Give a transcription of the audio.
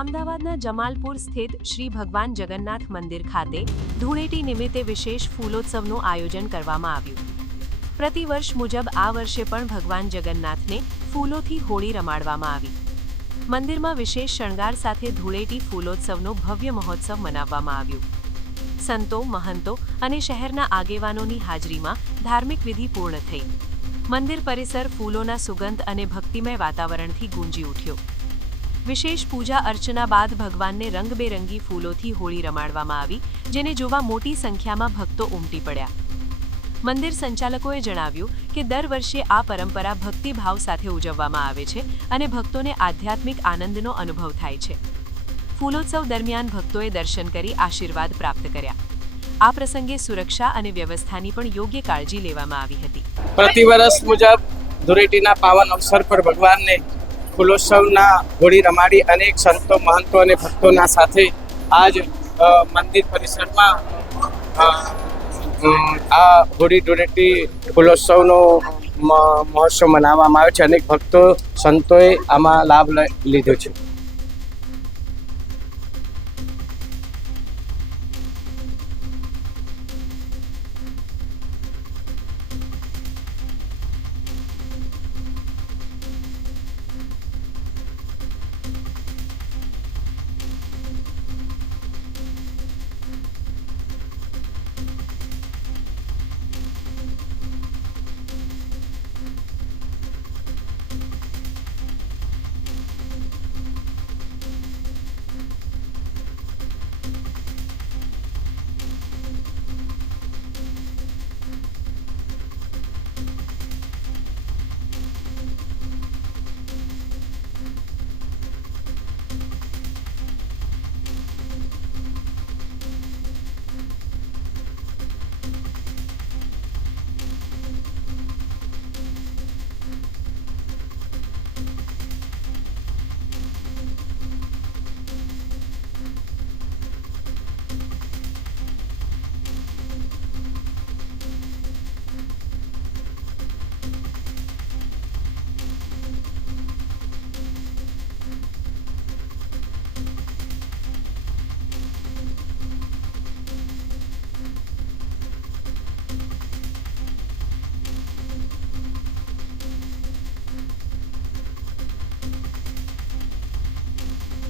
અમદાવાદના જમાલપુર સ્થિત શ્રી ભગવાન જગન્નાથ મંદિર ખાતે ધૂળેટી નિમિત્તે વિશેષ ફૂલોત્સવનું આયોજન કરવામાં આવ્યું। પ્રતિવર્ષ મુજબ આ વર્ષે પણ ભગવાન જગન્નાથને ફૂલોથી હોળી રમાડવામાં આવી। મંદિરમાં વિશેષ શણગાર સાથે ધૂળેટી ફૂલોત્સવનો ભવ્ય મહોત્સવ મનાવવામાં આવ્યો। સંતો, મહંતો અને શહેરના આગેવાનોની હાજરીમાં ધાર્મિક વિધિ પૂર્ણ થઈ। મંદિર પરિસર ફૂલોના સુગંધ અને ભક્તિમય વાતાવરણથી ગુંજી ઉઠ્યો। વિશેષ પૂજા અર્ચના બાદ ભગવાનને રંગબેરંગી ફૂલોથી હોળી રમાડવામાં આવી, જેને જોવા મોટી સંખ્યામાં ભક્તો ઉમટી પડ્યા। મંદિર સંચાલકોએ જણાવ્યું કે દર વર્ષે આ પરંપરા ભક્તિભાવ સાથે ઉજવવામાં આવે છે અને ભક્તોને આધ્યાત્મિક આનંદનો અનુભવ થાય છે। ફૂલોત્સવ દરમિયાન ભક્તોએ દર્શન કરી આશીર્વાદ પ્રાપ્ત કર્યા। આ પ્રસંગે સુરક્ષા અને વ્યવસ્થાની પણ યોગ્ય કાળજી લેવામાં આવી હતી। પ્રતિવર્ષ મુજબ ધૂળેટીના પાવન અવસર પર ભગવાનને ફૂલોત્સવના હોળી રમાડી અનેક સંતો, મહંતો અને ભક્તોના સાથે આજ મંદિર પરિસરમાં આ હોળી ધૂળેટી ફૂલોત્સવનો મહોત્સવ મનાવવામાં આવે છે। અનેક ભક્તો, સંતોએ આમાં લાભ લીધો છે।